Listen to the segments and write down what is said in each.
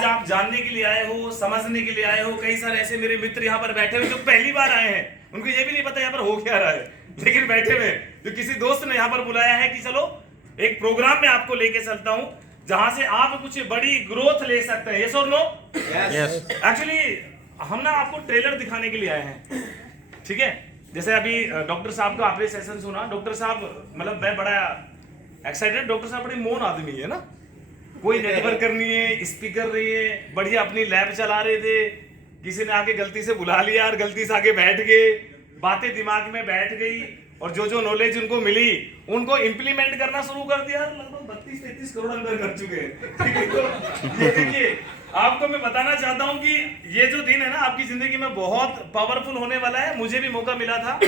आज आप जानने के लिए आए हो, समझने के लिए आए हो। कई सारे ऐसे मेरे मित्र यहाँ पर बैठे हुए जो पहली बार आए हैं, उनको ये भी नहीं पता यहाँ पर हो क्या रहा है, लेकिन बैठे हुए जो किसी दोस्त ने यहाँ पर बुलाया है कि चलो एक प्रोग्राम में आपको लेके चलता हूँ जहां से आप कुछ बड़ी ग्रोथ ले सकते हैं। यस और नो? यस। एक्चुअली हम ना आपको ट्रेलर दिखाने के लिए आए हैं, ठीक है। जैसे अभी डॉक्टर साहब का आपने सेशन सुना, डॉक्टर साहब मतलब मैं बड़ा एक्साइटेड, डॉक्टर साहब बड़े मौन आदमी है ना, कोई नेटवर्क करनी है, स्पीकर रही है, बढ़िया अपनी लैब चला रहे थे, किसी ने आके गलती से बुला लिया और गलती से आके बैठ गए, बातें दिमाग में बैठ गई और जो जो नॉलेज उनको मिली उनको इंप्लीमेंट करना शुरू कर दिया। लगभग 32-33 करोड़ अंदर कर चुके हैं। तो ये देखिए, आपको मैं बताना चाहता हूं कि ये जो दिन है ना आपकी जिंदगी में बहुत पावरफुल होने वाला है। मुझे भी मौका मिला था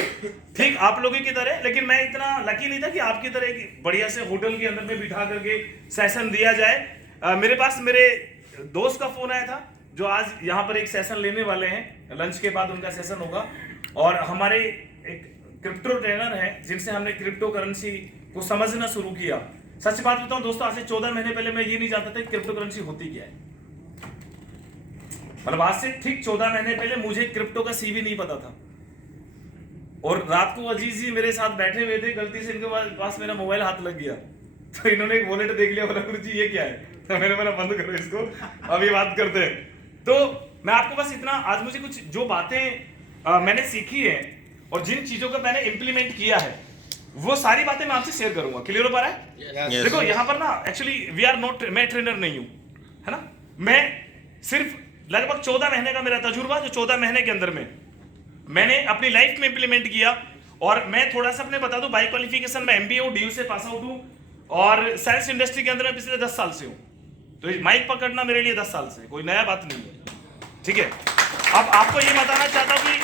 ठीक आप लोगों की तरह, लेकिन मैं इतना लकी नहीं था कि आपकी तरह बढ़िया से होटल के अंदर में बिठा करके सेशन दिया जाए। मेरे पास मेरे दोस्त का फोन आया था जो आज यहाँ पर एक सेशन लेने वाले हैं, लंच के बाद उनका सेशन होगा। और हमारे एक क्रिप्टो ट्रेनर है जिनसे हमने क्रिप्टो करेंसी को समझना शुरू किया। सच बात बताऊं दोस्तों, आज से 14 महीने पहले मैं ये नहीं जानता था कि क्रिप्टो करेंसी होती क्या है। मतलब आज से ठीक 14 महीने पहले मुझे क्रिप्टो का सी भी नहीं पता था। और रात को अजीज जी मेरे साथ बैठे हुए थे, गलती से इनके पास मेरा मोबाइल हाथ लग गया तो इन्होंने एक वॉलेट देख लिया, बोला गुरु जी ये क्या है, तो मैंने बोला बंद करो इसको, अभी बात करते हैं। तो मैं आपको बस इतना, आज मुझे कुछ जो बातें मैंने सीखी है और जिन चीजों को मैंने इंप्लीमेंट किया है वो सारी बातें मैं आपसे शेयर करूंगा। क्लियर हो पा रहा है? Yes. देखो यहाँ पर ना एक्चुअली वी आर नॉट, मैं ट्रेनर नहीं हूं, है ना। मैं सिर्फ लगभग 14 महीने का मेरा तजुर्बा, जो 14 महीने के अंदर में मैंने अपनी लाइफ में इंप्लीमेंट किया। और मैं थोड़ा सा अपने बता दूं, बाई क्वालिफिकेशन में MBA हूं, DU से पास आउट हूं और साइंस इंडस्ट्री के अंदर में पिछले 10 साल से हूं। तो माइक पकड़ना मेरे लिए 10 साल से कोई नया बात नहीं है, ठीक है। अब आपको ये बताना चाहता हूं कि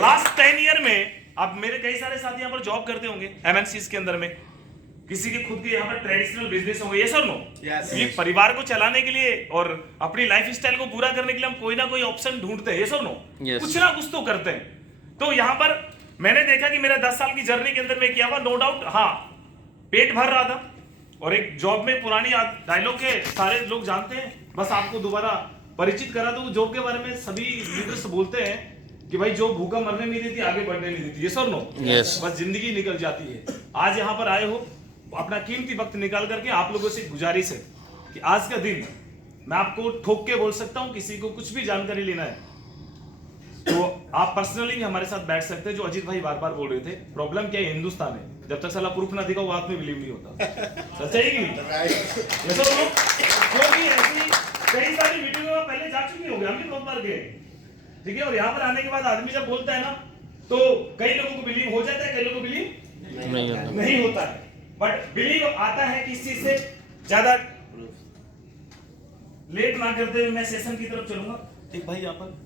लास्ट 10 ईयर में, अब मेरे कई सारे साथी यहाँ पर जॉब करते होंगे MNCs के अंदर में, किसी के खुद के यहाँ पर ट्रेडिशनल बिजनेस होंगे, यस और नो? ये परिवार को चलाने के लिए और अपनी लाइफ स्टाइल को पूरा करने के लिए हम कोई ना कोई ऑप्शन ढूंढते हैं, यस और नो? कुछ ना कुछ तो करते हैं। तो यहाँ पर मैंने देखा कि मेरा 10 साल की जर्नी के अंदर में किया हुआ, नो डाउट, हाँ पेट भर रहा था। और एक जॉब में पुरानी डायलॉग के सारे लोग जानते हैं, बस आपको दोबारा परिचित करा दूं। जॉब के बारे में सभी लीडर्स बोलते हैं कि भाई जो भूखा मरने नहीं देती आगे बढ़ने नहीं देती, यस और नो? बस जिंदगी निकल जाती है। आज यहाँ पर आए हो, अपना कीमती वक्त निकाल करके आप लोगों से गुजारिश है कि आज का दिन मैं आपको ठोक के बोल सकता हूँ, किसी को कुछ भी जानकारी लेना है तो आप पर्सनली हमारे साथ बैठ सकते हैं। जो अजीत भाई बार बार बोल रहे थे, प्रॉब्लम क्या है हिंदुस्तान है, जब तक साला प्रूफ ना दिखाओ बात में बिलीव नहीं होता। सच्चाई कि नहीं? क्योंकि ऐसी कई सारी वीडियो में पहले जा चुकी होगी, हम भी बहुत बार गए, ठीक है। और यहाँ पर आने के बाद आदमी जब बोलता है ना तो कई लोगों को बिलीव हो जाता है, कई लोगों को बिलीव नहीं होता है। बट बिलीव आता है किस चीज से। ज्यादा लेट ना करते हुए मैं सेशन की तरफ चलूंगा। एक भाई यहाँ पर,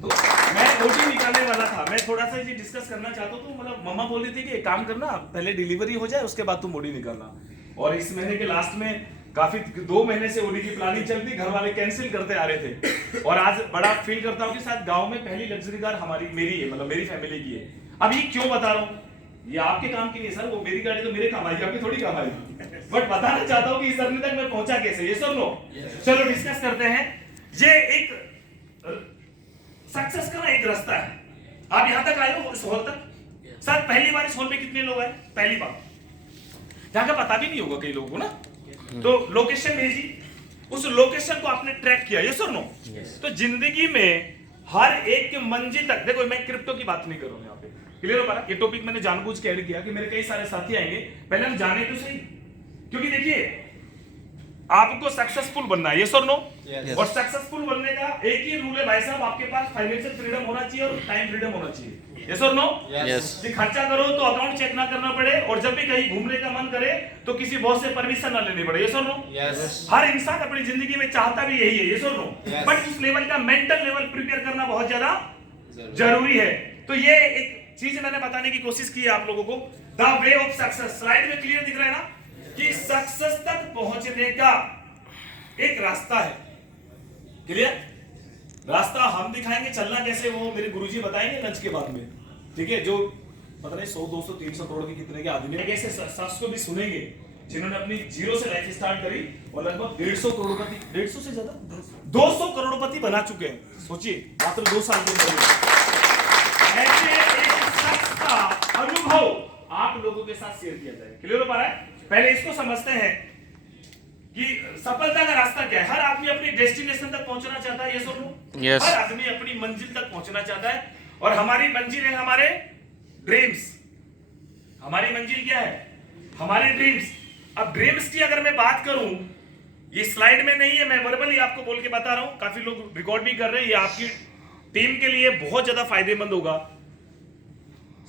तो मैं ओटी निकालने वाला था, मैं थोड़ा सा ये डिस्कस करना चाहता हूँ। तो मतलब मम्मा बोल रही थी कि एक काम करना, पहले डिलीवरी हो जाए उसके बाद तुम ओडी निकालना। और इस महीने के लास्ट में काफी 2 महीने से ओडी की प्लानिंग चलती, घर वाले कैंसिल करते आ रहे थे। और आज बड़ा फील करता हूँ कि शायद गांव में पहली लग्जरी कार हमारी मेरी है, मतलब मेरी फैमिली की है। अब ये क्यों बता रहा हूँ, ये आपके काम की नहीं सर, वो मेरी गाड़ी तो मेरे काम आएगी, आपकी थोड़ी काम आएगी। बट बताना चाहता हूँ कि इस अर्नी तक मैं पहुंचा कैसे, ये सब नो। चलो डिस्कस करते हैं। ये एक सक्सेस का एक रास्ता है। आप यहां तक आए हो इस हॉल तक, सर पहली बार इस हॉल में कितने लोग आए? पहली बार, जहां का पता भी नहीं होगा कई लोगों को ना। तो लोकेशन भेजी, उस लोकेशन को आपने ट्रैक किया, यस और नो? तो जिंदगी में हर एक की मंजिल तक, देखो मैं क्रिप्टो की बात नहीं कर रहा हूं यहाँ पे, क्लियर हो पा रहा? ये टॉपिक मैंने जानबूझ के ऐड किया कि मेरे कई सारे साथी आएंगे, पहले हम जाने तो सही। क्योंकि देखिए आपको सक्सेसफुल बनना है, यस और नो? और सक्सेसफुल बनने का एक ही रूल है भाई साहब, आपके पास फाइनेंशियल फ्रीडम होना चाहिए और टाइम फ्रीडम होना चाहिए, यस और नो? कि खर्चा करो तो अकाउंट चेक ना करना पड़े, और जब भी कहीं घूमने का मन करे तो किसी बॉस से परमिशन ना लेनी पड़े, यस और नो? हर इंसान अपनी जिंदगी में चाहता भी यही है, यस और नो? बट उस लेवल का मेंटल लेवल प्रिपेयर करना बहुत ज्यादा जरूरी है। तो ये एक चीज मैंने बताने की कोशिश की है आप लोगों को, the way of success. Slide में क्लियर दिख रहा है ना कि सक्सेस तक पहुंचने का एक रास्ता है। क्लियर? रास्ता हम दिखाएंगे, चलना कैसे वो मेरे गुरुजी बताएंगे लंच के बाद में, ठीक है। जो पता नहीं 100, 200, 300 करोड़ के कितने के आदमी है, कैसे शख्स को भी सुनेंगे जिन्होंने अपनी जीरो से लाइफ स्टार्ट करी और लगभग 150 करोड़पति, 150 से ज्यादा 200 करोड़पति बना चुके हैं। सोचिए मात्र 2 साल के अंदर। ऐसे एक शख्स का अनुभव आप लोगों के साथ शेयर किया जाए। क्लियर हो पा रहा है? पहले इसको समझते हैं कि सफलता का रास्ता क्या है। हर आदमी अपनी डेस्टिनेशन तक पहुंचना चाहता है, ये सुन लो। Yes. हर आदमी अपनी मंजिल तक पहुंचना चाहता है और हमारी मंजिल है हमारे ड्रीम्स। हमारी मंजिल क्या है? हमारे ड्रीम्स। अब ड्रीम्स की अगर मैं बात करूं, ये स्लाइड में नहीं है, मैं वर्बली आपको बोल के बता रहा हूं। काफी लोग रिकॉर्ड भी कर रहे हैं, ये आपकी टीम के लिए बहुत ज्यादा फायदेमंद होगा।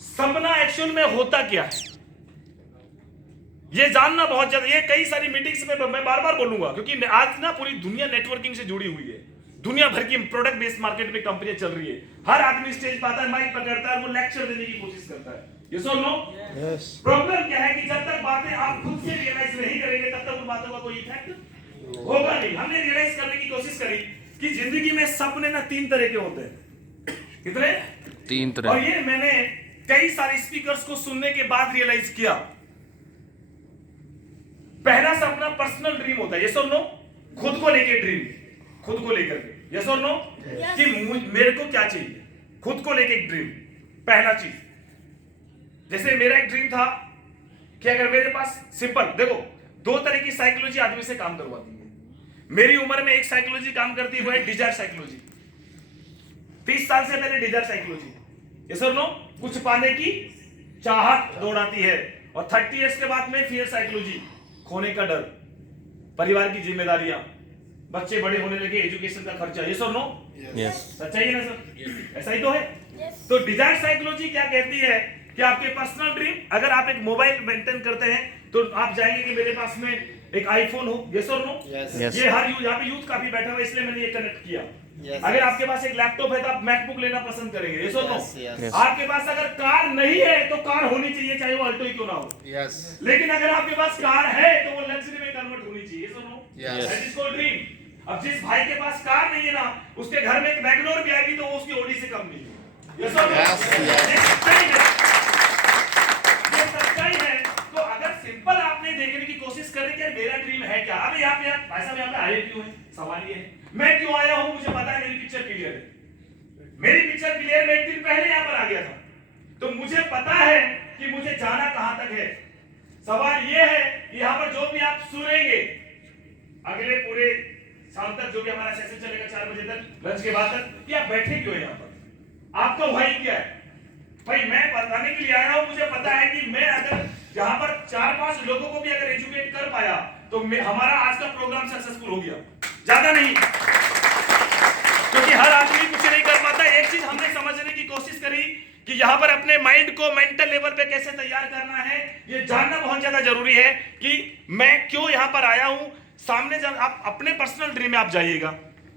सपना एक्चुअल में होता क्या है, ये जानना बहुत ज्यादा। ये कई सारी मीटिंग्स में मैं बार बार बोलूंगा, क्योंकि आज ना पूरी दुनिया नेटवर्किंग से जुड़ी हुई है। दुनिया भर की प्रोडक्ट बेस्ड मार्केट में कंपनियां चल रही है। हर आदमी स्टेज पर आता है, माइक पकड़ता है, वो लेक्चर देने की कोशिश करता है। यस और नो? यस। प्रॉब्लम क्या है कि जब तक बातें आप खुद से रियलाइज नहीं करेंगे, तब तक उन बातों का कोई इफेक्ट होगा नहीं। हमने रियलाइज करने की कोशिश करी कि जिंदगी में सपने ना 3 तरह के होते हैं। कितने? 3 तरह। और ये मैंने कई सारे स्पीकर्स को सुनने के बाद रियलाइज किया। पहला सपना पर्सनल ड्रीम होता है। यस और नो? खुद को लेके ड्रीम, खुद को लेकर के। यस और नो? कि मेरे को क्या चाहिए, खुद को लेके एक ड्रीम। पहला चीज, जैसे मेरा एक ड्रीम था कि अगर मेरे पास सिंपल देखो, 2 तरह की साइकोलॉजी आदमी से काम करवाती है। मेरी उम्र में एक साइकोलॉजी काम करती है, वो है डिजायर साइकोलॉजी। 30 साल से पहले डिजायर साइकोलॉजी, यस और नो, कुछ पाने की चाहत दौड़ाती है। और 30 इयर्स के बाद में फियर साइकोलॉजी, खोने का डर, परिवार की जिम्मेदारियां, बच्चे बड़े होने लगे, एजुकेशन का खर्चा। यस और नो? यस। सच्चाई है ना सर? ऐसा ही तो है। तो डिजायर साइकोलॉजी क्या कहती है कि आपके पर्सनल ड्रीम, अगर आप एक मोबाइल मेंटेन करते हैं तो आप जाएंगे कि मेरे पास में एक आईफोन हो। यस और नो? Yes. ये हर यूथ, यहाँ पे यूथ काफी बैठा हुआ है, इसलिए मैंने ये कनेक्ट किया। Yes. अगर आपके पास एक लैपटॉप है तो आप मैकबुक लेना पसंद करेंगे। यस और नो? Yes. Yes. आपके पास अगर कार नहीं है तो कार होनी चाहिए, चाहे वो अल्टो ही क्यों ना हो। Yes. लेकिन अगर आपके पास कार है तो वो लग्जरी में कन्वर्ट होनी चाहिए। यस और no? Yes. That is called dream. अब जिस भाई के पास कार नहीं है ना, उसके घर में एक वैगनर भी आएगी तो वो उसकी ओडी से कम नहीं है। यस और नो? Yes, yes. ये सच्चाई है। ये सच्चाई है। तो अगर सिंपल आपने देखने की कोशिश करें कि मेरा ड्रीम है क्या। अब यहाँ पे भाई साहब यहाँ पे आए क्यों हैं? सवाल ये है, मैं क्यों आया हूँ? मुझे पता है मेरी पिक्चर क्लियर है। मेरी पिक्चर क्लियर, मैं 1 दिन पहले यहाँ पर आ गया था, तो मुझे पता है कि मुझे जाना कहां तक है। सवाल ये है, यहाँ पर जो भी आप सुनेंगे अगले पूरे शाम तक, जो भी हमारा सेशन चलेगा 4 बजे तक, लंच के बाद तक, कि आप बैठे क्यों यहाँ पर, आपका भाई क्या है? भाई मैं बताने के लिए आया हूं, मुझे पता है कि मैं अगर यहाँ पर 4-5 लोगों को भी अगर एजुकेट कर पाया तो हमारा आज का प्रोग्राम सक्सेसफुल हो गया। ज्यादा नहीं, क्योंकि हर आदमी कुछ नहीं कर पाता। एक चीज हमने समझने की कोशिश करी कि यहाँ पर अपने माइंड को मेंटल लेवल पे कैसे तैयार करना है, ये जानना बहुत ज्यादा जरूरी है कि मैं क्यों यहाँ पर आया हूं। सामने जब आप अपने पर्सनल ड्रीम में आप जाइएगा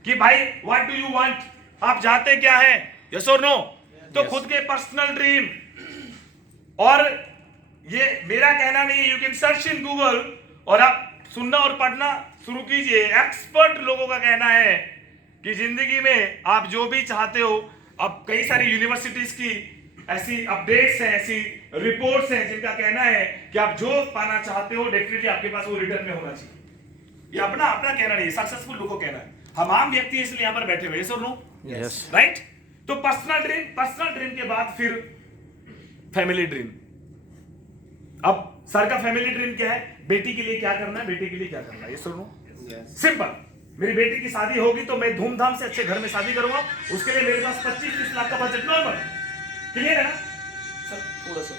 कि भाई व्हाट डू यू वांट, आप चाहते क्या है, यस और नो? तो खुद के पर्सनल ड्रीम। और ये मेरा कहना नहीं है, you can search in Google और आप सुनना और पढ़ना शुरू कीजिए। एक्सपर्ट लोगों का कहना है कि जिंदगी में आप जो भी चाहते हो, अब कई सारी यूनिवर्सिटीज की ऐसी अपडेट्स हैं, ऐसी रिपोर्ट्स हैं जिनका कहना है कि आप जो पाना चाहते हो डेफिनेटली आपके पास वो रिटर्न में होना चाहिए। ये अपना अपना कहना नहीं है, सक्सेसफुल लोगों का कहना है। हम आम व्यक्ति हैं इसलिए यहाँ पर बैठे हुए। यस और नो? यस। राइट? तो पर्सनल ड्रीम के बाद फिर फैमिली ड्रीम। अब सर का फैमिली ड्रीम क्या है? बेटी के लिए क्या करना है, बेटे के लिए क्या करना है। यस और नो? Yes. सिंपल। मेरी बेटी की शादी होगी तो मैं धूमधाम से अच्छे घर में शादी करूंगा, उसके लिए मेरे पास 25-30 लाख का बजट नॉर्मल। क्लियर है ना सर? थोड़ा सा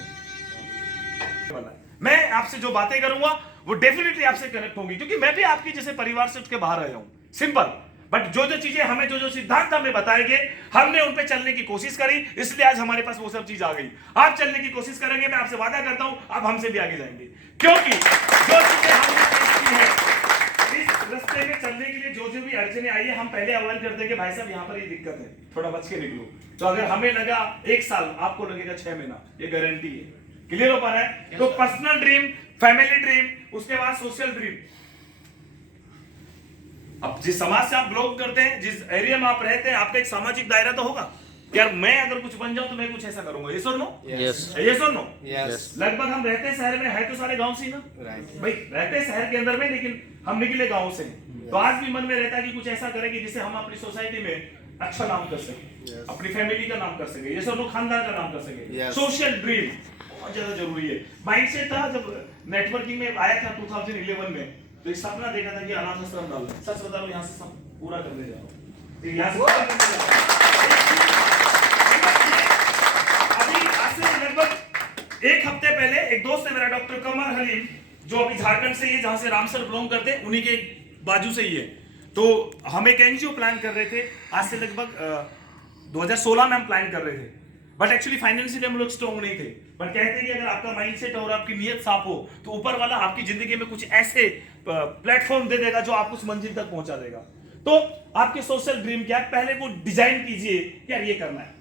मैं आपसे जो बातें करूंगा वो डेफिनेटली आपसे कनेक्ट होंगी, क्योंकि मैं भी आपकी जैसे परिवार से उठ के बाहर आया हूं। सिंपल, बट जो जो चीजें हमें, जो जो सिद्धांत हमें बताएंगे, हमने उन पे चलने की कोशिश करी, इसलिए आज हमारे पास वो सब चीज आ गई। आप चलने की कोशिश करेंगे, मैं आपसे वादा करता हूं आप हमसे भी आगे जाएंगे, क्योंकि जो चीजें हमने फेस की है, इस रास्ते में चलने के लिए जो जो भी अड़चने आई है, हम पहले अवॉइड करते हैं कि भाई साहब यहाँ पर ये दिक्कत है, थोड़ा बच के निकलो। तो अगर हमें लगा 1 साल, आपको लगेगा 6 महीना, ये गारंटी है। क्लियर हो पा रहा है? तो पर्सनल ड्रीम, फैमिली ड्रीम, उसके बाद सोशल ड्रीम। अब जिस समाज से आप बिलोंग करते हैं, जिस एरिया में आप रहते हैं, आपका एक सामाजिक दायरा तो होगा। यार मैं अगर कुछ बन जाऊं तो मैं कुछ ऐसा करूंगा, यस और नो? Yes. यस और नो? Yes. लगभग हम रहते हैं शहर में, है तो सारे गांव से ही ना Right. भाई, रहते हैं शहर के अंदर में, लेकिन हम निकले गांव से। तो आज भी मन में रहता है कि कुछ ऐसा करें कि जिससे हम अपनी सोसाइटी में अच्छा नाम कर सके, Yes. अपनी फैमिली का नाम कर सके, ये सब लोग खानदान का नाम कर सके। Yes. सोशल ड्रीम बहुत ज्यादा जरूरी है। माइंडसेट था जब नेटवर्किंग में आया था 2011 में, तो एक सपना देखा था कि अनाथ आश्रम डालो। सच बता रहा हूं, यहाँ से सब पूरा करने जा रहा हूं। तो यहाँ से पूरा करने जा रहा हूं। अभी आज से लगभग एक हफ्ते पहले एक दोस्त है मेरा, डॉक्टर कमर हलीम, जो अभी झारखंड से ही, जहां से रामसर बिलोंग करते हैं, उन्हीं के बाजू से ही है। तो हम एक एनजीओ प्लान कर रहे थे, आज से लगभग 2016 में हम प्लान कर रहे थे, बट एक्चुअली फाइनेंशियली हम लोग स्ट्रॉन्ग नहीं थे। बट कहते हैं कि अगर आपका माइंडसेट और आपकी नीयत साफ हो तो ऊपर वाला आपकी जिंदगी में कुछ ऐसे प्लेटफॉर्म दे देगा जो आपको उस मंजिल तक पहुंचा देगा। तो आपके सोशल ड्रीम क्या है, पहले वो डिजाइन कीजिए कि यार ये करना है।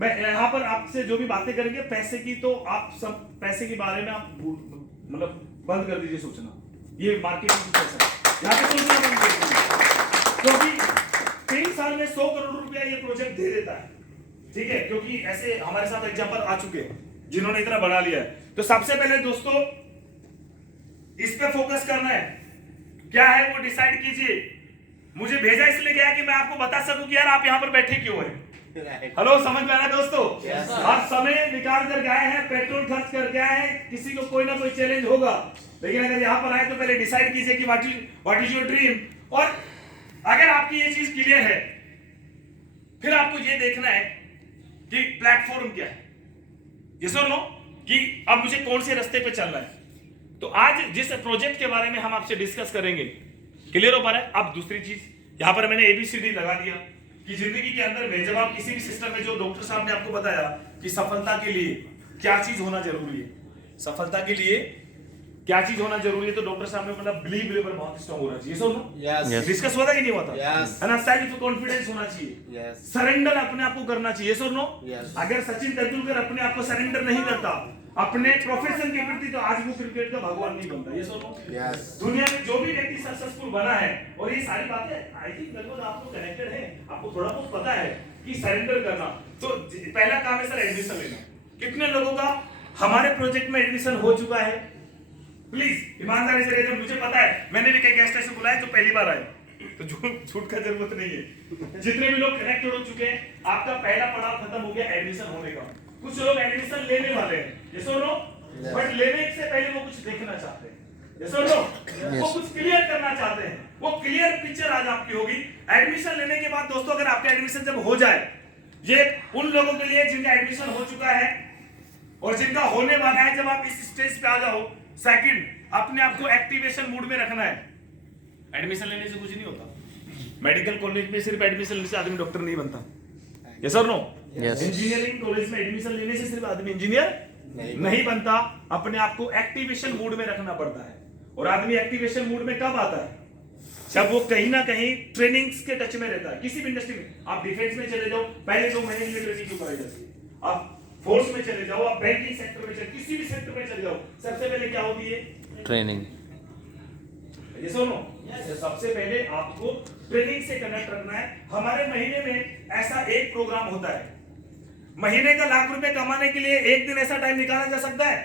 मैं यहाँ पर आपसे जो भी बातें करेंगे पैसे की, तो आप सब पैसे के बारे में आप मतलब बंद कर दीजिए सोचना, ये मार्केटिंग पैसा है, यहाँ पे सोचना बंद कर दीजिए। क्योंकि 3 साल में 100 करोड़ रुपया ये प्रोजेक्ट दे देता है, ठीक है? क्योंकि ऐसे हमारे साथ एग्जांपल आ चुके हैं जिन्होंने इतना बढ़ा लिया है। तो सबसे पहले दोस्तों इस पे फोकस करना है, क्या है वो डिसाइड कीजिए। मुझे भेजा इसलिए गया कि मैं आपको बता सकूं कि यार आप यहाँ पर बैठे क्यों हैं। हेलो, समझ में आ रहा है दोस्तों? Yes, आप समय निकाल कर गए हैं, पेट्रोल खर्च कर गए हैं, किसी को कोई ना कोई चैलेंज होगा, लेकिन अगर यहाँ पर आए तो पहले डिसाइड कीजिए कि व्हाट इज योर ड्रीम। और अगर आपकी ये चीज क्लियर है, फिर आपको ये देखना है कि प्लेटफॉर्म क्या है, यस और नो, कि अब मुझे कौन से रास्ते पे चलना है। तो आज जिस प्रोजेक्ट के बारे में हम आपसे डिस्कस करेंगे, क्लियर हो पा रहा है? अब दूसरी चीज यहां पर मैंने ABCD लगा दिया कि जिंदगी के अंदर में जब आप किसी भी सिस्टम में, जो डॉक्टर साहब ने आपको बताया कि सफलता के लिए क्या चीज होना जरूरी है, सफलता के लिए क्या चीज होना जरूरी है, तो डॉक्टर साहब ने मतलब बिलीव लेवल बहुत स्ट्रांग होना चाहिए, सुनो Yes. डिस्कस हुआ था कि नहीं हुआ था? Yes. है ना? सेल्फ कॉन्फिडेंस होना चाहिए, Yes. सरेंडर अपने आप को करना चाहिए, सुन लो। Yes. अगर सचिन तेंदुलकर अपने आप को सरेंडर नहीं करता अपने प्रोफेशन के प्रति, तो आज वो क्रिकेट का भगवान नहीं बनता, ये सुनो। Yes. दुनिया में जो भी व्यक्ति सक्सेसफुल बना है, और ये सारी बातें आई थिंक लगभग आप लोग कनेक्टेड हैं, आपको थोड़ा बहुत पता है कि सरेंडर करना। तो पहला काम है सर एडमिशन लेना। कितने लोगों का हमारे प्रोजेक्ट में एडमिशन हो चुका है? प्लीज ईमानदारी से रहिए, मुझे पता है मैंने भी कई गेस्ट ऐसे बुलाए जो पहली बार आए, तो झूठ का जरूरत नहीं है। जितने भी लोग कनेक्टेड हो चुके हैं, आपका पहला पड़ाव खत्म हो गया एडमिशन होने का। कुछ लोग एडमिशन लेने वाले हैं, यस और नो, बट लेने से पहले वो कुछ देखना चाहते हैं, यस और नो, वो कुछ क्लियर करना चाहते हैं। वो क्लियर पिक्चर आज आपकी होगी एडमिशन लेने के बाद। दोस्तों अगर आपका एडमिशन जब हो जाए, ये उन लोगों के लिए जिनका एडमिशन हो चुका है और जिनका होने वाला है, जब आप इस स्टेज पे आ जाओ, सेकंड अपने आप को एक्टिवेशन मूड में रखना है। एडमिशन लेने से कुछ नहीं होता। मेडिकल कॉलेज में सिर्फ एडमिशन लेने से आदमी डॉक्टर नहीं बनता, यस और नो। इंजीनियरिंग कॉलेज में एडमिशन लेने से सिर्फ आदमी इंजीनियर नहीं बनता। अपने आप को एक्टिवेशन मूड में रखना पड़ता है। और आदमी एक्टिवेशन मूड में कब आता है? जब वो कहीं ना कहीं ट्रेनिंग्स के टच में रहता है। किसी भी इंडस्ट्री में, आप डिफेंस में चले जाओ, पहले 2 महीने की ट्रेनिंग क्यों कराई जाती है? आप फोर्स में चले जाओ, आप बैंकिंग सेक्टर में चले, किसी भी सेक्टर में चले जाओ, सबसे पहले क्या होती है? ट्रेनिंग। ये सुनो, सबसे पहले आपको ट्रेनिंग से कनेक्ट रखना है। हमारे महीने में ऐसा एक प्रोग्राम होता है, महीने का लाख रुपए कमाने के लिए एक दिन ऐसा टाइम निकाला जा सकता है।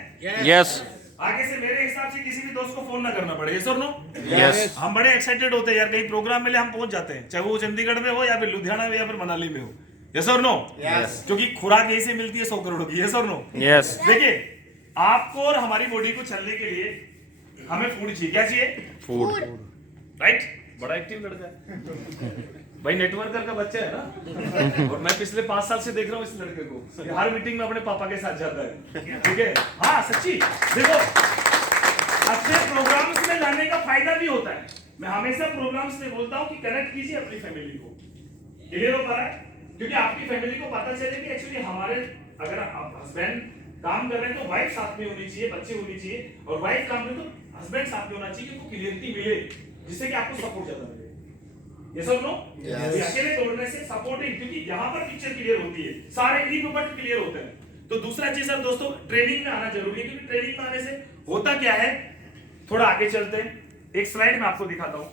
यस। आगे से मेरे हिसाब से किसी भी दोस्त को फोन ना करना पड़े, यस और नो। यस। हम बड़े एक्साइटेड होते हैं यार, कहीं प्रोग्राम में ले हम पहुंच जाते हैं, चाहे वो चंडीगढ़ में हो या फिर लुधियाना में या फिर मनाली में हो, यस और नो। यस। क्योंकि खुराक यही से मिलती है 100 करोड़ की, यस और नो। यस। देखिए, आपको और हमारी बॉडी को चलने के लिए हमें फूड चाहिए। क्या चाहिए? फूड। राइट। बड़ा एक्टिव लड़का है भाई, नेटवर्कर का बच्चा है ना। और मैं पिछले 5 साल से देख रहा हूँ इस लड़के को, हर मीटिंग में अपने पापा के साथ जाता है, ठीक है। हाँ सच्ची, देखो अच्छे प्रोग्राम्स में जाने का फायदा भी होता है। मैं हमेशा प्रोग्राम्स में बोलता हूँ कि कनेक्ट कीजिए अपनी फैमिली को, क्लियर हो पा रहा है? क्योंकि आपकी फैमिली को पता चले कि एक्चुअली हमारे, अगर आप हस्बैंड काम कर रहे हैं तो वाइफ साथ में होनी चाहिए, बच्चे होनी चाहिए, और वाइफ काम करे तो हस्बैंड साथ में होना चाहिए, कि क्लियरिटी मिले, जिससे कि आपको सपोर्ट ज्यादा मिले। ये सब नो, अकेले दौड़ने से सपोर्टिंग, क्योंकि यहाँ पर पिक्चर क्लियर होती है, सारे इक्विपमेंट क्लियर होते हैं। तो दूसरा चीज है दोस्तों, ट्रेनिंग में आना जरूरी है। क्योंकि ट्रेनिंग में आने से होता क्या है, थोड़ा आगे चलते हैं, एक स्लाइड में आपको दिखाता हूं।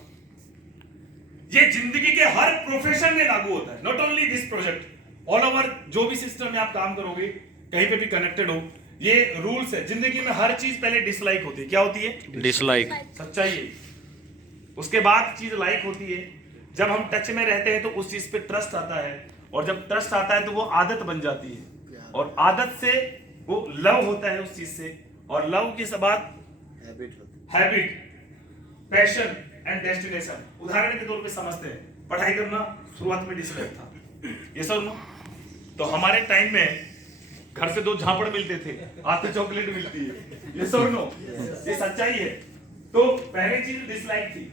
ये जिंदगी के हर प्रोफेशन में लागू होता है, not only this project, all over जो भी सिस्टम में आप काम करोगे, कहीं पे भी कनेक्टेड हो, ये रूल्स है। जिंदगी में हर चीज पहले डिसलाइक होती है। क्या होती है? डिसलाइक। सच्चाई है। उसके बाद चीज लाइक होती है। जब हम टच में रहते हैं तो उस चीज पे ट्रस्ट आता है, और जब ट्रस्ट आता है तो वो आदत बन जाती है, और आदत से वो लव होता है उस चीज से, और लव के बाद हैबिट, पैशन एंड डेस्टिनेशन। उदाहरण के तौर पे समझते हैं, पढ़ाई करना शुरुआत में डिसलाइक था, ये सब नो। तो हमारे टाइम में घर से 2 झापड़ मिलते थे, आज तो चॉकलेट मिलती है, ये सब नो, ये सच्चाई है। तो पहली चीज डिसलाइक थी।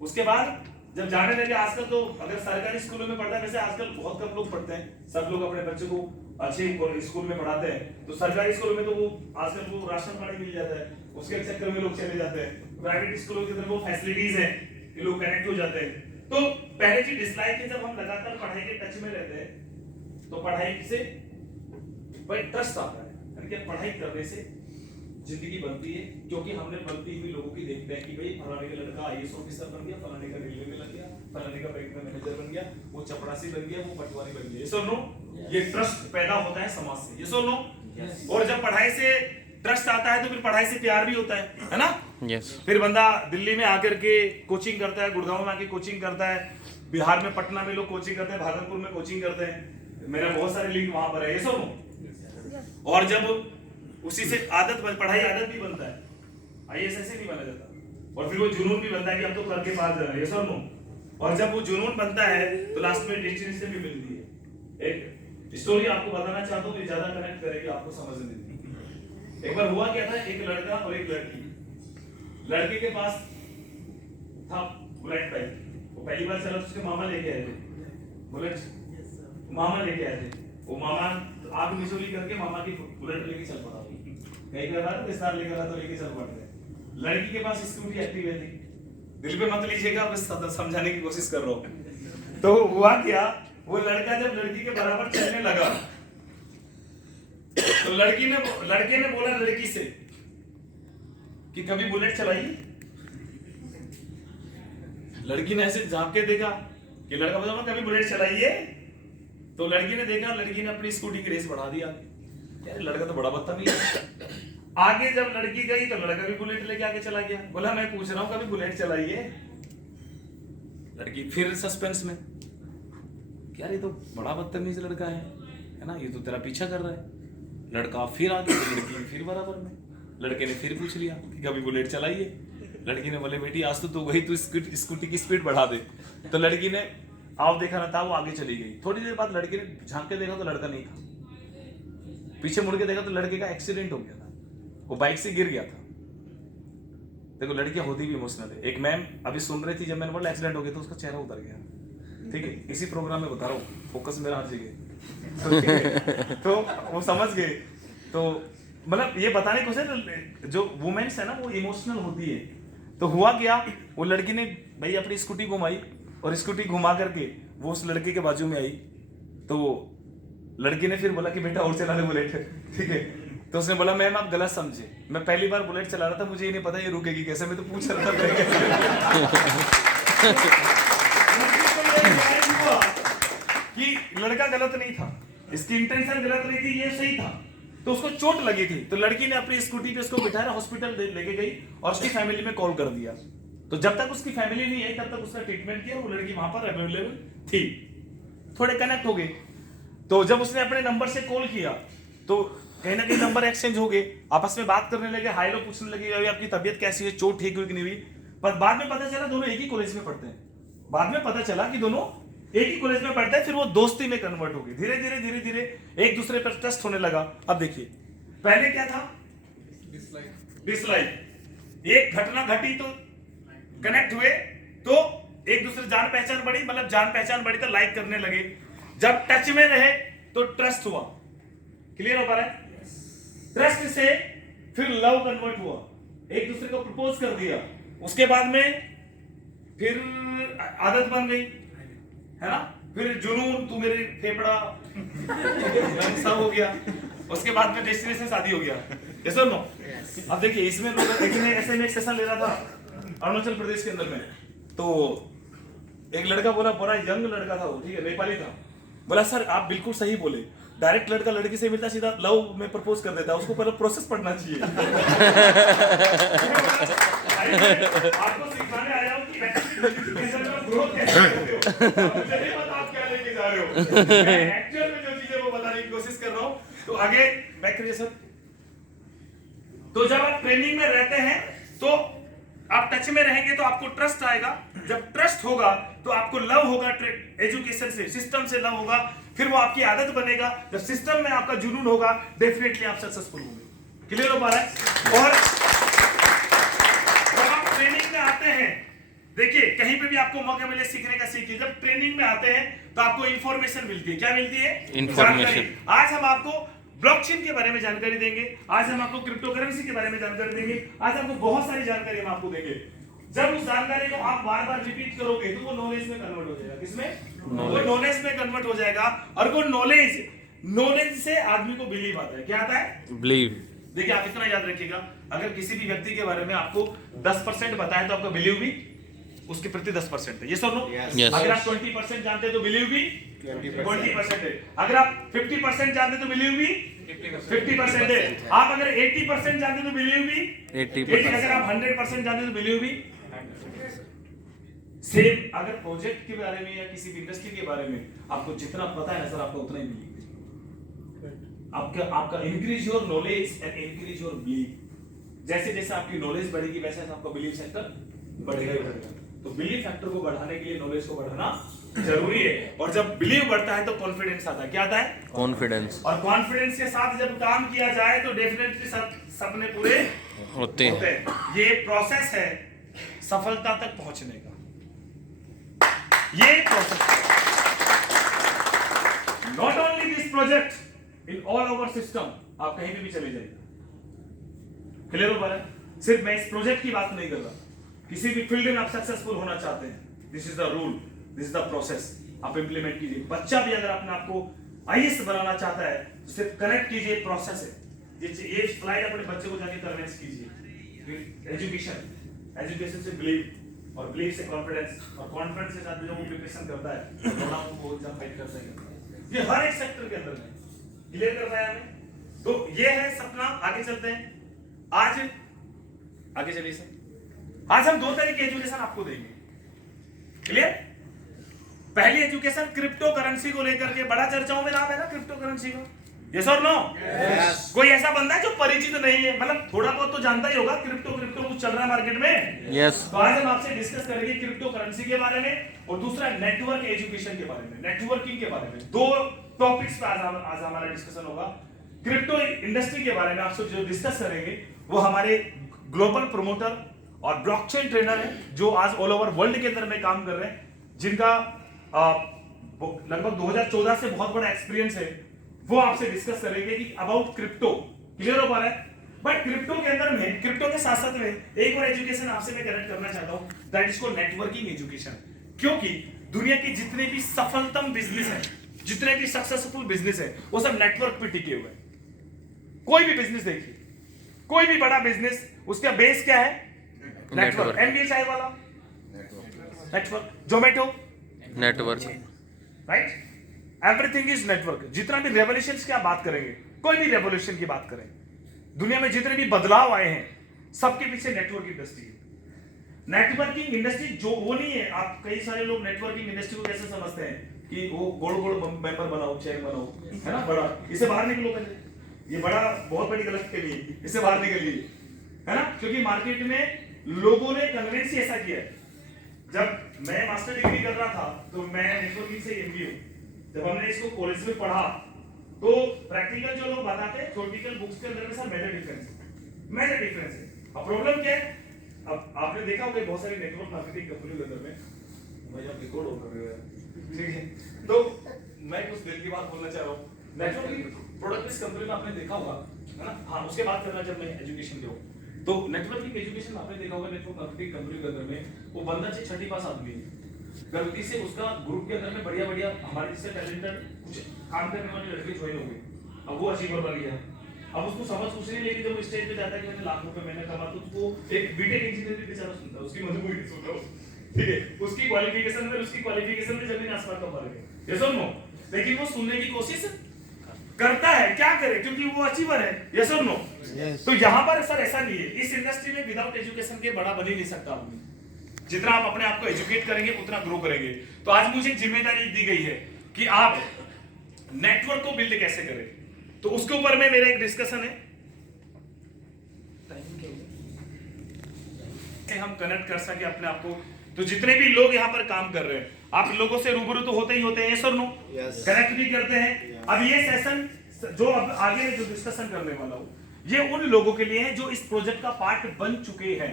उसके बाद जब जाने लगे, आजकल तो अगर सरकारी स्कूलों में पढ़ता है, वैसे आजकल बहुत कम लोग पढ़ते हैं, सब लोग अपने बच्चों को अच्छे स्कूल में पढ़ाते हैं। तो सरकारी स्कूलों में तो वो आजकल वो राशन पानी मिल जाता है, उसके चक्कर में लोग चले जाते हैं। प्राइवेट स्कूलों की तरफ वो फैसिलिटीज है कि लोग कनेक्ट हो जाते हैं। तो पहले चीज डिसलाइक है, जब हम लगातार पढ़ाई के टच में रहते हैं तो पढ़ाई से भाई ट्रस्ट आता है, यानी कि पढ़ाई करने से जिंदगी बनती है। क्योंकि हमने बनती हुई लोगों की देखते हैं कि भाई फलाने का लड़का आईएएस ऑफिसर बन गया, फलाने का रेलवे में लग गया, फलाने का बैंक में मैनेजर बन गया, वो चपरासी बन गया, वो पटवारी बन गया, ये सब नो। ये ट्रस्ट पैदा होता है समाज से, ये सब नो। और जब पढ़ाई से ट्रस्ट आता है तो फिर पढ़ाई से प्यार भी होता है ना। फिर बंदा दिल्ली में आकर के कोचिंग करता है, गुड़गांव में आके कोचिंग करता है, बिहार में पटना में लोग कोचिंग करते हैं, भागलपुर में कोचिंग करते हैं, मेरा बहुत सारे लिंक वहां पर है, ये सब नो। और जब उसी से आदत पढ़ाई आदत भी बनता है, आईएएस ऐसे नहीं बना जाता, और फिर वो जुनून भी बनता है कि अब तो करके पास जाना है, ये सब नो। और जब वो जुनून बनता है तो लास्ट में डेस्टिनेशन भी मिलती है। एक स्टोरी आपको बताना चाहता हूँ, ज्यादा कनेक्ट करेगी, आपको समझ में देगी। एक बार हुआ क्या था, एक लड़का और एक लड़की, लड़के के पास था बुलेट बाइक, वो पहली बार चला तो उसके मामा लेके आए थे बुलेट, मामा लेके आए थे। वो मामा आग मिसोली करके मामा की बुलेट लेके चल पड़ा, कहीं कर रहा था, विस्तार लेकर रहा तो लेके चल पड़ते। लड़की के पास स्कूटी एक्टिव है थी, दिल पे मत लीजिएगा, बस समझाने की कोशिश कर रहा हूँ। तो हुआ क्या, वो लड़का जब लड़की के बराबर चलने लगा तो लड़के ने बोला लड़की से कि कभी बुलेट चलाई। लड़की ने ऐसे झांक के देखा कि लड़का बोला कभी बुलेट चलाइए। तो लड़की ने देखा, लड़की ने अपनी स्कूटी की रेस बढ़ा दी आगे। यार लड़का तो बड़ा बदतमीज है। आगे जब लड़की गई तो लड़का भी बुलेट लेके आगे चला गया, बोला मैं पूछ रहा हूं कभी बुलेट चलाइए। लड़की फिर सस्पेंस में, क्या ये तो बड़ा बदतमीज लड़का है ना, ये तो तेरा पीछा कर रहा है। लड़का फिर आगे, लड़की फिर बराबर में। लड़के ने फिर पूछ लिया कि कभी बुलेट चलाइए। लड़की ने बोले बेटी आज तो गई, तू स्कूटी की स्पीड बढ़ा दे। तो लड़की ने आओ देखा ना था, वो आगे चली गई। थोड़ी देर बाद लड़के ने झांक के देखा तो लड़का नहीं था। पीछे मुड़ के देखा तो लड़के का एक्सीडेंट हो गया था, वो बाइक से गिर गया था। देखो लड़कियां होती भी इमोशनल है। एक मैम अभी सुन रही थी, जब मैंने बोला एक्सीडेंट हो गया तो उसका चेहरा उतर गया। ठीक है, इसी प्रोग्राम में बता रहा हूँ, फोकस मेरा हर जगह। तो वो समझ गए। तो मतलब ये बताने की कोशिश, जो वुमेन्स है ना वो इमोशनल होती है। तो हुआ क्या, वो लड़की ने भाई अपनी स्कूटी घुमाई, और स्कूटी घुमा करके वो उस लड़के के बाजू में आई। तो लड़की ने फिर बोला कि बेटा और चला ले बुलेट। ठीक है, तो उसने बोला मैम आप गलत समझे, मैं पहली बार बुलेट चला रहा था, मुझे ये नहीं पता ये रुकेगी कैसे, मैं तो पूछ रहा था कि लड़का गलत नहीं था, इसकी इंटेंशन गलत नहीं थी, ये सही था। तो उसको चोट लगी थी, तो लड़की ने अपनी स्कूटी पे उसको बिठाया, हॉस्पिटल लेके गई और उसकी फैमिली में कॉल कर दिया। तो जब तक उसकी फैमिली नहीं आई तब तक उसका ट्रीटमेंट किया, वो लड़की वहां पर अवेलेबल थी। थोड़े कनेक्ट हो गए। तो जब उसने अपने नंबर से कॉल किया तो कहीं ना कहीं नंबर एक्सचेंज हो गए, आपस में बात करने लगे, हाई लो पूछने लगे, अभी आपकी तबीयत कैसी है, चोट ठीक हुई कि नहीं हुई। पर बाद में पता चला दोनों एक ही कॉलेज में पढ़ते हैं। बाद में पता चला कि दोनों एक ही कॉलेज में पढ़ते हैं। फिर वो दोस्ती में कन्वर्ट हो गई, धीरे धीरे एक दूसरे पर ट्रस्ट होने लगा। अब देखिए पहले क्या था, डिसलाइक। एक घटना घटी तो कनेक्ट हुए, तो एक दूसरे जान पहचान बढ़ी, मतलब जान पहचान बढ़ी तो लाइक करने लगे। जब टच में रहे तो ट्रस्ट हुआ। क्लियर हो पा रहा है? ट्रस्ट से फिर लव कन्वर्ट हुआ, एक दूसरे को प्रपोज कर दिया। उसके बाद में फिर आदत बन गई, है ना, फिर जुनून, तू मेरे फेफड़ा सब हो गया। उसके बाद में डेस्टिनेशन शादी हो गया। यस और नो? अब देखिए इसमें लोग ऐसे में एक सेशन ले रहा था अरुणाचल प्रदेश के अंदर में। तो एक लड़का बोला, बड़ा यंग लड़का था वो, ठीक है, नेपाली था। बोला सर आप बिल्कुल सही बोले, डायरेक्ट लड़का लड़की से मिलता सीधा लव में प्रपोज कर देता है, उसको पहले प्रोसेस पढ़ना चाहिए। आपको सिखाने आया हूं कि ग्रोथ कैसे करते हो, मुझे नहीं पता आप क्या लेके जा रहे हो, मैं एक्चुअल में जो चीजें वो बताने की कोशिश कर रहा हूं। तो आगे बैक करिए सर। तो जब आप ट्रेनिंग में रहते हैं तो आप टच में रहेंगे तो आपको ट्रस्ट आएगा, जब ट्रस्ट होगा तो आपको लव होगा, एजुकेशन से, सिस्टम से लव होगा, फिर वो आपकी आदत बनेगा, जब सिस्टम में आपका जुनून होगा डेफिनेटली आप सक्सेसफुल होंगे। क्लियर हो पा रहा है? और जब आप ट्रेनिंग में आते हैं, देखिए कहीं पे भी आपको मौका मिले सीखने का सीखिए, जब ट्रेनिंग में आते हैं तो आपको इंफॉर्मेशन मिलती है। क्या मिलती है? इंफॉर्मेशन। आज हम आपको ब्लॉकचेन के बारे में जानकारी देंगे, आज हम आपको क्रिप्टो करेंसी के बारे में जानकारी देंगे, आज हमको बहुत सारी जानकारी हम आपको देंगे। जब उस जानकारी को आप बार बार रिपीट करोगे तो वो नॉलेज में कन्वर्ट हो जाएगा। किसमें? वो नॉलेज में कन्वर्ट हो जाएगा। और वो नॉलेज से आदमी को बिलीव आता है। क्या आता है? बिलीव। देखिए आप इतना याद रखिएगा, अगर किसी भी व्यक्ति के बारे में आपको 10% बताए तो आपका बिलीव भी उसके प्रति 10% है। ये सुनो, अगर आप 20% जानते हैं तो बिलीव भी 20% है। अगर आप 50% जानते तो बिलीव भी 50% है। आप अगर 80% जानते तो बिलीव भी 80%। अगर आप 100% जानते तो बिलीव भी सेम। अगर प्रोजेक्ट के बारे में या किसी भी इंडस्ट्री के बारे में आपको जितना पता है ना सर, आपको उतना ही बिलीव। आपका increase your knowledge and increase your believe. जैसे जैसे आपकी नॉलेज बढ़ेगी वैसे आपका बिलीव सेक्टर बढ़ेगा ही बढ़ेगा। तो बिलीव फैक्टर को बढ़ाने के लिए नॉलेज को बढ़ाना जरूरी है। और जब बिलीव बढ़ता है तो कॉन्फिडेंस आता है। क्या आता है? कॉन्फिडेंस। और कॉन्फिडेंस के साथ जब काम किया जाए तो डेफिनेटली सपने पूरे होते हैं। ये प्रोसेस है सफलता तक पहुंचने का, ये process. Not only this project, in all over system, आप कहीं भी चले जाइए। क्लियर हो पा रहा है? सिर्फ मैं इस प्रोजेक्ट की बात नहीं कर रहा, किसी भी फील्ड में आप सक्सेसफुल होना चाहते हैं, this is the rule, this is the process, आप इंप्लीमेंट कीजिए। बच्चा भी अगर अपने आप को आईएएस बनाना चाहता है तो सिर्फ कनेक्ट कीजिए, प्रोसेस है। ये स्लाइड अपने बच्चे को जाके कन्विंस कीजिए। एजुकेशन से बिलीव, और बिलीव से कॉन्फिडेंस, और कॉन्फिडेंस के साथ जो वो प्रिपरेशन करता है वो एग्जाम फाइट करता है। ये हर एक सेक्टर के अंदर है। क्लियर कर पाया हमें? तो ये है सपना। आगे चलते हैं। आज आगे चलिए सर। आज हम 2 तरह की एजुकेशन आपको देंगे। क्लियर? पहली एजुकेशन क्रिप्टो करेंसी को लेकर के बड़ा चर्चाओं में नाम है ना क्रिप्टो करेंसी का। यस और नो? कोई ऐसा बंदा है जो परिचित नहीं है, मतलब थोड़ा बहुत तो जानता ही होगा क्रिप्टो कुछ चल रहा है मार्केट में। यस। तो आज हम आपसे डिस्कस करेंगे क्रिप्टो करेंसी के बारे में और दूसरा नेटवर्क एजुकेशन के बारे में, नेटवर्किंग के बारे में। 2 टॉपिक्स पे आज हमारा डिस्कशन होगा। क्रिप्टो इंडस्ट्री के बारे में आपसे जो डिस्कस करेंगे वो हमारे ग्लोबल प्रमोटर और ब्लॉकचेन ट्रेनर है जो आज ऑल ओवर वर्ल्ड के अंदर में काम कर रहे हैं, जिनका लगभग 2014 से बहुत बड़ा एक्सपीरियंस है। वो आपसे डिस्कस करेंगे कि अबाउट क्रिप्टो। क्लियर हो पा रहा है? बट क्रिप्टो के अंदर में, क्रिप्टो के साथ साथ में एक और एजुकेशन आपसे मैं कनेक्ट करना चाहता हूं, that is called networking education. क्योंकि दुनिया की जितने भी सफलतम बिजनेस है, जितने भी सक्सेसफुल बिजनेस है, वो सब नेटवर्क पे टिके हुए हैं। कोई भी बिजनेस देखिए, कोई भी बड़ा बिजनेस, उसका बेस क्या है? नेटवर्क। एमबीए चाय वाला network, Zomato network, right? Everything is network. जितना भी रेवोल्यूशंस की आप बात करेंगे, कोई भी रेवोल्यूशन की बात करें, दुनिया में जितने भी बदलाव आए हैं, सबके पीछे नेटवर्क इंडस्ट्री है। नेटवर्किंग इंडस्ट्री जो वो नहीं है। आप कई सारे लोग नेटवर्किंग इंडस्ट्री को कैसे समझते हैं कि वो गोल गोल मेंबर बनाओ, चेयर बनाओ, है ना, बड़ा, इससे बाहर निकलो पहले। ये बड़ा बहुत बड़ी गलत के लिए, इससे बाहर निकलिए, है ना। क्योंकि मार्केट में लोगों ने कन्वेंस ऐसा किया है। जब मैं मास्टर डिग्री कर रहा था तो मैं नेटवर्किंग से एमबीए, जब हमने इसको कॉलेज में पढ़ा तो प्रैक्टिकल जो लोग बताते हैं थ्योरेटिकल बुक्स के अंदर में सब मेजर डिफरेंस है। अब प्रॉब्लम क्या है? अब आपने देखा होगा बहुत सारी नेटवर्क मार्केटिंग कंपनियों के अंदर में, मैं जब रिकॉर्ड हो रहा है, ठीक है, तो मैं कुछ दिल की बात बोलना चाह रहा हूँ। नेटवर्किंग प्रोडक्ट इस कंपनी में आपने देखा होगा, है ना। हाँ, उसके बाद करना जब मैं एजुकेशन के हो तो नेटवर्किंग एजुकेशन आपने देखा होगा नेटवर्क मार्केटिंग कंपनी के अंदर में वो बंदा 6ठी पास आदमी है, गलती से उसका ग्रुप के अंदर में बढ़िया हमारे जैसे टैलेंटेड कुछ काम करने वाले लड़के ज्वाइन हो गए। अब वो अचीवर बन गया। अब उसको समझ कुछ नहीं, लेकिन जब स्टेज पे जाता है कि मैंने लाख रुपए मैंने कमा, तो उसको एक बीटेक इंजीनियर भी बेचारा सुनता है, उसकी मजबूरी सुनता है, ठीक है, उसकी क्वालिफिकेशन में जमीन आसमान का फर्क है। ये सुन लो, लेकिन वो सुनने की कोशिश करता है। क्या करे, क्योंकि वो अचीवर है। यस और नो? तो यहाँ पर सर ऐसा नहीं है। इस इंडस्ट्री में विदाउट एजुकेशन के बड़ा बन ही नहीं सकता आदमी। जितना आप अपने आप को एजुकेट करेंगे उतना ग्रो करेंगे। तो आज मुझे जिम्मेदारी दी गई है कि आप नेटवर्क को बिल्ड कैसे करें, तो उसके ऊपर में मेरा एक डिस्कशन है। हम कनेक्ट कर सके अपने आप को। तो जितने भी लोग यहाँ पर काम कर रहे हैं, आप लोगों से रूबरू तो होते ही होते हैं, सर नो? कनेक्ट भी करते हैं। अब ये सेशन जो अब आगे जो डिस्कशन करने वाला हूँ, ये उन लोगों के लिए है जो इस प्रोजेक्ट का पार्ट बन चुके हैं।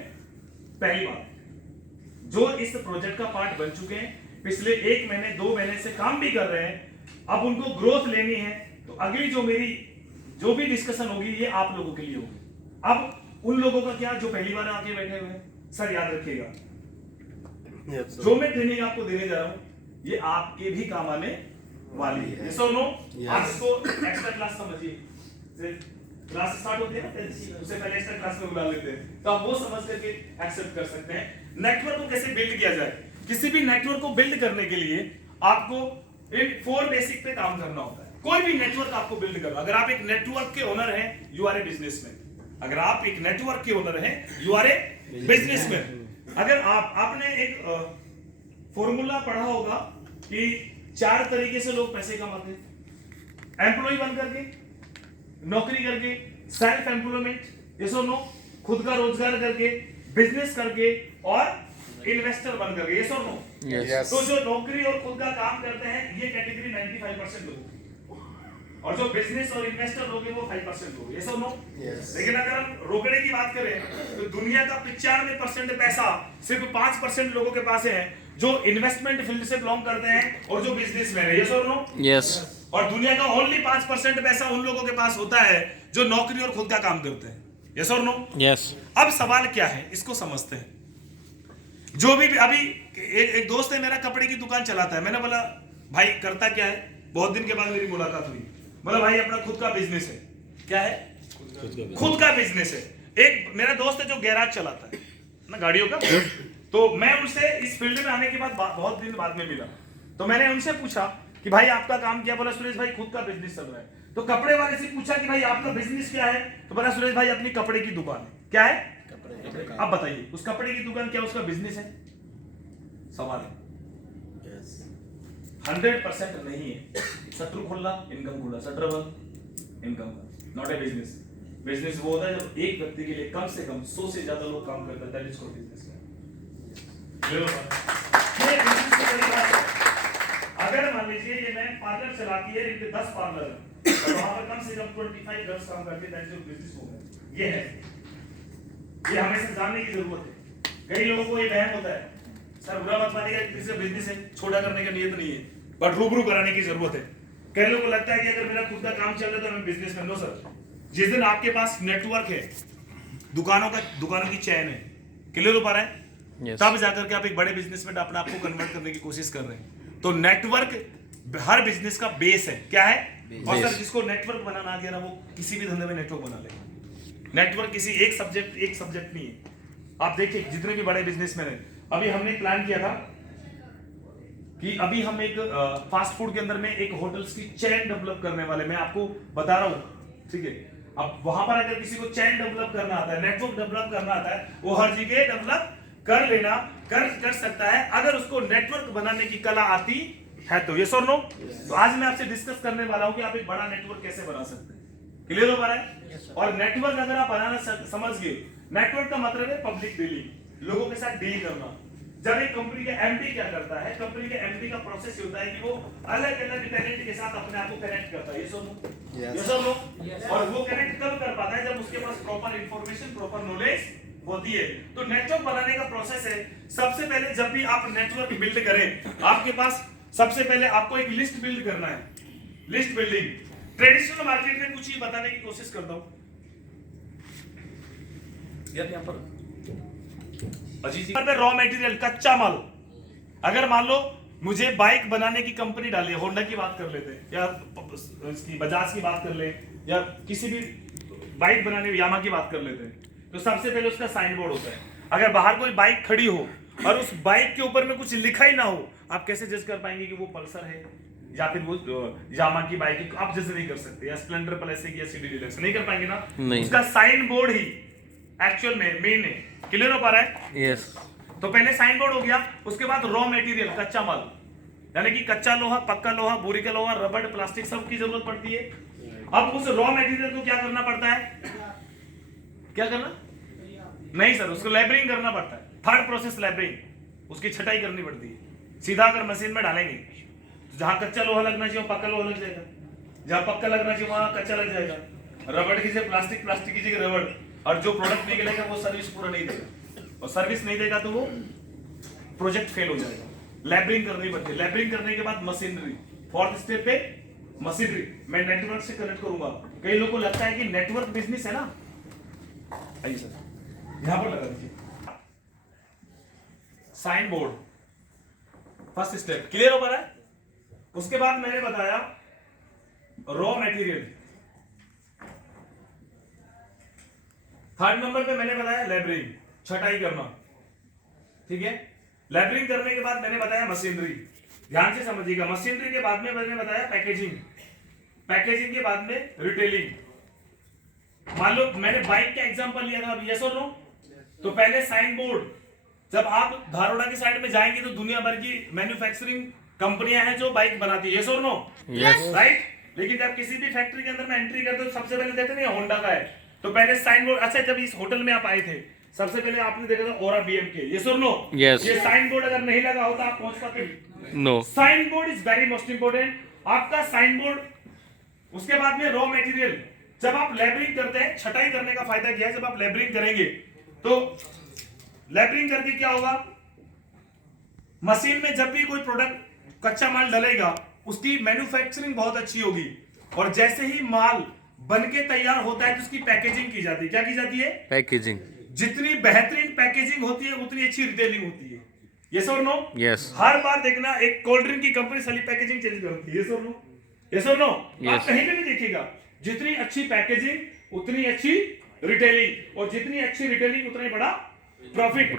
पहली बात, जो इस प्रोजेक्ट का पार्ट बन चुके हैं, पिछले 1 महीने 2 महीने से काम भी कर रहे हैं, अब उनको ग्रोथ लेनी है। तो अगली जो भी डिस्कशन होगी ये आप लोगों के लिए होगी। अब उन लोगों का क्या, जो पहली बार आके बैठे हुए हैं, सर याद रखिएगा, जो मैं ट्रेनिंग आपको देने जा रहा हूं ये आपके भी काम आने वाली है। यस और नो? आप इसको एक्स्ट्रा क्लास समझिए। क्लास स्टार्ट होती है ना, उससे पहले एक्स्ट्रा क्लास में बुला लेते हैं, तो आप वो समझ करके एक्सेप्ट कर सकते हैं। नेटवर्क को कैसे बिल्ड किया जाए? किसी भी नेटवर्क को बिल्ड करने के लिए आपको इन 4 बेसिक पे काम करना होता है। कोई भी नेटवर्क आपको बिल्ड करना, अगर आप एक नेटवर्क के ओनर हैं, यू आर ए बिजनेसमैन। अगर आप एक नेटवर्क के ओनर हैं, यू आर ए बिजनेसमैन। अगर आपने एक फॉर्मूला पढ़ा होगा कि 4 तरीके से लोग पैसे कमाते हैं। एम्प्लॉय बन करके, नौकरी करके, सेल्फ एम्प्लॉयमेंट, यस और नो, खुद का रोजगार करके, बिजनेस करके, और इन्वेस्टर बन करके, यस और नो? तो जो नौकरी और खुद का काम करते हैं, ये कैटेगरी 95% लोग, और जो बिजनेस और इन्वेस्टर लोग हैं वो 5% लोग, यस और नो? लेकिन अगर हम रोकने की बात करें तो दुनिया का 95% पैसा सिर्फ 5% लोगों के पास है, जो इन्वेस्टमेंट फील्ड से बिलोंग करते हैं और जो बिजनेसमैन है, यस और नो? यस। और दुनिया का ओनली 5% पैसा उन लोगों के पास होता है जो नौकरी और खुद का काम करते हैं, यस और नो? यस। अब सवाल क्या है, इसको समझते हैं। जो भी अभी एक दोस्त है मेरा, कपड़े की दुकान चलाता है। मैंने बोला भाई करता क्या है? बहुत दिन के बाद मेरी मुलाकात हुई। बोला भाई अपना खुद का बिजनेस है। क्या है? खुद का बिजनेस है। एक मेरा दोस्त है जो गैराज चलाता है ना, गाड़ियों का। तो मैं उनसे इस फील्ड में आने के बाद बहुत दिन बाद में मिला, तो मैंने उनसे पूछा कि भाई आपका काम क्या? बोला सुरेश भाई खुद का बिजनेस चल रहा है। तो कपड़े वाले से पूछा कि भाई आपका बिजनेस क्या है? तो बोला सुरेश भाई अपनी कपड़े की दुकान है। क्या है? अब बताइए, उस कपड़े की दुकान क्या उसका बिजनेस है? सवाल है। 100% नहीं है। शटर खुला, इनकम खुला, शटर बंद, income, not a business. Business वो होता है जब एक व्यक्ति के लिए कम से कम 100 से ज्यादा लोग काम करते हैं, दैट इज कॉल्ड बिजनेस। ये बिजनेस की बड़ी बात है। अगर मान लीजिए ये मैं पार्लर चलाती है, इनके 10 पार्लर है, तो वहां पर कम से कम 25 गर्ल्स काम करती है, दैट इज बिजनेस वुमन। ये है, ये हमें जानने की जरूरत है। कई लोगों को ये वहम होता है, सर बुरा मत मानिएगा, किसी का बिजनेस है, छोटा करने का नियत नहीं है, बट रूबरू कराने की जरूरत है। कई लोगों को लगता है कि अगर मेरा खुद का काम चल रहा है तो मैं बिजनेस कर लो। सर जिस दिन आपके पास नेटवर्क है, दुकानों की चैन है, क्लियर हो पा रहा है? तब जाकर के आप एक बड़े बिजनेस में अपने आप को कन्वर्ट करने की कोशिश कर रहे हैं। तो नेटवर्क हर बिजनेस का बेस है। क्या है? और सर जिसको नेटवर्क बनाना आ गया ना, वो किसी भी धंधे में नेटवर्क बना लेगा। नेटवर्क किसी एक सब्जेक्ट नहीं है। आप देखिए जितने भी बड़े बिजनेसमैन हैं, अभी हमने प्लान किया था कि अभी हम एक फास्ट फूड के अंदर में एक होटल्स की चेन डेवलप करने वाले, मैं आपको बता रहा हूँ, ठीक है? अब वहां पर अगर किसी को चेन डेवलप करना आता है, नेटवर्क डेवलप करना आता है, वो हर जगह डेवलप कर सकता है, अगर उसको नेटवर्क बनाने की कला आती है तो। यस और नो? तो आज मैं आपसे डिस्कस करने वाला हूं कि आप एक बड़ा नेटवर्क कैसे बना सकते हैं। क्लियर हो पा रहा है? और नेटवर्क अगर आप बनाना समझ गए, नेटवर्क का मतलब है पब्लिक डीलिंग, लोगों के साथ डील करना। जब एक कंपनी का एमडी क्या करता है, कंपनी के एमडी का प्रोसेस होता है कि वो अलग अलग टैलेंट के साथ अपने आप को कनेक्ट करता है। यस और नो? और वो कनेक्ट कब कर पाता है? जब उसके पास प्रॉपर इंफॉर्मेशन, प्रॉपर नॉलेज होती है। तो नेटवर्क बनाने का प्रोसेस है, सबसे पहले जब भी आप नेटवर्क बिल्ड करें, आपके पास सबसे पहले आपको एक लिस्ट बिल्ड करना है। लिस्ट बिल्डिंग ट्रेडिशनल मार्केट में कुछ ही बताने की कोशिश करता हूं। यहां पर रॉ मटेरियल, कच्चा माल, अगर मान लो मुझे बाइक बनाने की कंपनी डाली है, होंडा की बात कर लेते हैं, या इसकी बजाज की बात कर ले, या किसी भी बाइक बनाने यामा की बात कर लेते हैं, तो सबसे पहले उसका साइन बोर्ड होता है। अगर बाहर कोई बाइक खड़ी हो और उस बाइक के ऊपर में कुछ लिखा ही ना हो, आप कैसे जज कर पाएंगे कि वो पल्सर है, या फिर वो यामा की बाइक आप जैसे नहीं कर सकते, या स्प्लेंडर प्लस की या सीडी डिलक्स नहीं कर पाएंगे ना। नहीं। उसका साइन बोर्ड ही एक्चुअल में मेन है। क्लियर हो पा रहा है? यस। तो पहले साइन बोर्ड हो गया, उसके बाद रॉ मटेरियल कच्चा माल, यानी कि कच्चा लोहा, पक्का लोहा, बोरी का लोहा, रबड़, प्लास्टिक सब की जरूरत पड़ती है। अब उस रॉ मटेरियल को क्या करना पड़ता है? क्या करना? नहीं सर, उसको लेबरिंग करना पड़ता है। थर्ड प्रोसेस लेबरिंग, उसकी छटाई करनी पड़ती है। सीधा अगर मशीन में डालेंगे तो जहां कच्चा लोहा लगना चाहिए पक्का लोहा लग जाएगा, जहां पक्का लगना चाहिए वहां कच्चा लग जाएगा। रबड़ की जगह प्लास्टिक, प्लास्टिक की जगह रबड़, और जो प्रोडक्ट निकलेगा वो सर्विस पूरा नहीं देगा, और सर्विस नहीं देगा तो वो प्रोजेक्ट फेल हो जाएगा। लेबरिंग करनी पड़ती है। लेबरिंग करने के बाद मशीनरी, फोर्थ स्टेप पे मशीनरी। मैं नेटवर्क से कनेक्ट करूंगा। कई लोगों को लगता है कि नेटवर्क बिजनेस है ना, आइए सर यहां पर लगा दीजिए sign board, first step. Clear हो पा रहा है? उसके बाद मैंने बताया रॉ मटेरियल, थर्ड नंबर पे मैंने बताया लेबरिंग, छटाई करना, ठीक है। लेबरिंग करने के बाद मैंने बताया मशीनरी, ध्यान से समझिएगा। मशीनरी के बाद में मैंने बताया पैकेजिंग, पैकेजिंग के बाद में रिटेलिंग। मान लो मैंने बाइक का एग्जांपल लिया था, यस और नो? तो पहले साइन बोर्ड, जब आप धारोड़ा की साइड में जाएंगे तो दुनिया भर की मैन्युफैक्चरिंग कंपनियां हैं जो बाइक बनाती है, यस और नो? यस। राइट। लेकिन जब किसी भी फैक्ट्री के अंदर में एंट्री करते हो सबसे पहले देखते नहीं होंडा का है, तो पहले साइन बोर्ड। अच्छा, जब इस होटल में आप आए थे सबसे पहले आपने देखा था ओरा बीएमके, यस और नो? Yes. ये साइन बोर्ड अगर नहीं लगा होता आप पहुंच पाते? No. Sign board is very most important, आपका साइन बोर्ड। उसके बाद में रॉ मटेरियल, जब आप लेबरिंग करते हैं, छटाई करने का फायदा क्या है? जब आप लेबरिंग करेंगे तो लेबरिंग करके क्या होगा, मशीन में जब भी कोई प्रोडक्ट कच्चा माल डलेगा उसकी मैन्युफैक्चरिंग बहुत अच्छी होगी, और जैसे ही माल बनके तैयार होता है तो उसकी पैकेजिंग की जाती है। क्या की जाती है? पैकेजिंग। जितनी बेहतरीन पैकेजिंग होती है उतनी अच्छी रिटेलिंग होती है, यस और नो? यस। हर बार देखना एक कोल्ड ड्रिंक की कंपनी सारी पैकेजिंग चेंज करती है, यस और नो? यस और नो? आप कहीं पे भी देखिएगा, जितनी अच्छी पैकेजिंग उतनी अच्छी रिटेलिंग, और जितनी अच्छी रिटेलिंग उतना ही बड़ा प्रॉफिट।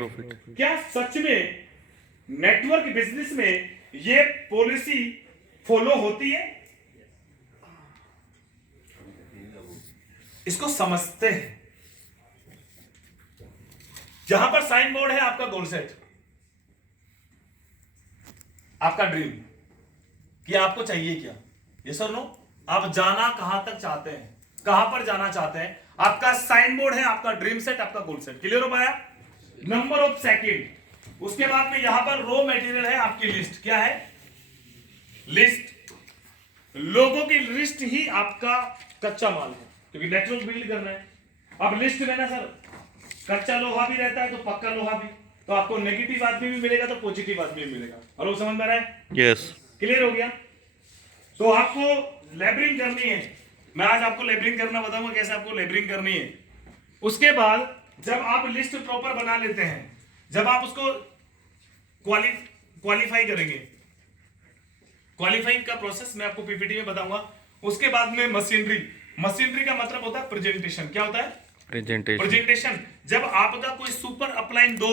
क्या सच में नेटवर्क बिजनेस में ये पॉलिसी फॉलो होती है? इसको समझते हैं। जहां पर साइन बोर्ड है आपका गोल सेट, आपका ड्रीम, कि आपको चाहिए क्या, यस और नो? आप जाना कहां तक चाहते हैं, कहां पर जाना चाहते हैं? आपका साइन बोर्ड है, आपका ड्रीम सेट, आपका गोल सेट। क्लियर हो पाया? Number of second. उसके बाद में यहां पर रॉ मटेरियल है, आपकी लिस्ट। क्या है? लिस्ट। लोगों की लिस्ट ही आपका कच्चा माल है, क्योंकि नेटवर्क बिल्ड करना है। अब लिस्ट में ना सर कच्चा लोहा भी रहता है तो पक्का लोहा भी, तो आपको नेगेटिव आदमी भी मिलेगा तो पॉजिटिव आदमी भी मिलेगा। और वो समझ में आ रहा है? यस। क्लियर हो गया? तो आपको लेबरिंग करनी है, मैं आज आपको लेबरिंग करना बताऊंगा कैसे आपको लेबरिंग करनी है। उसके बाद जब आप लिस्ट प्रॉपर बना लेते हैं, जब आप उसको क्वालिफाई करेंगे, क्वालिफाइंग का प्रोसेस मैं आपको पीपीटी में बताऊंगा। उसके बाद में मशीनरी, मशीनरी का मतलब होता है प्रेजेंटेशन। क्या होता है? प्रेजेंटेशन। प्रेजेंटेशन। जब आपका कोई सुपर अपलाइन दो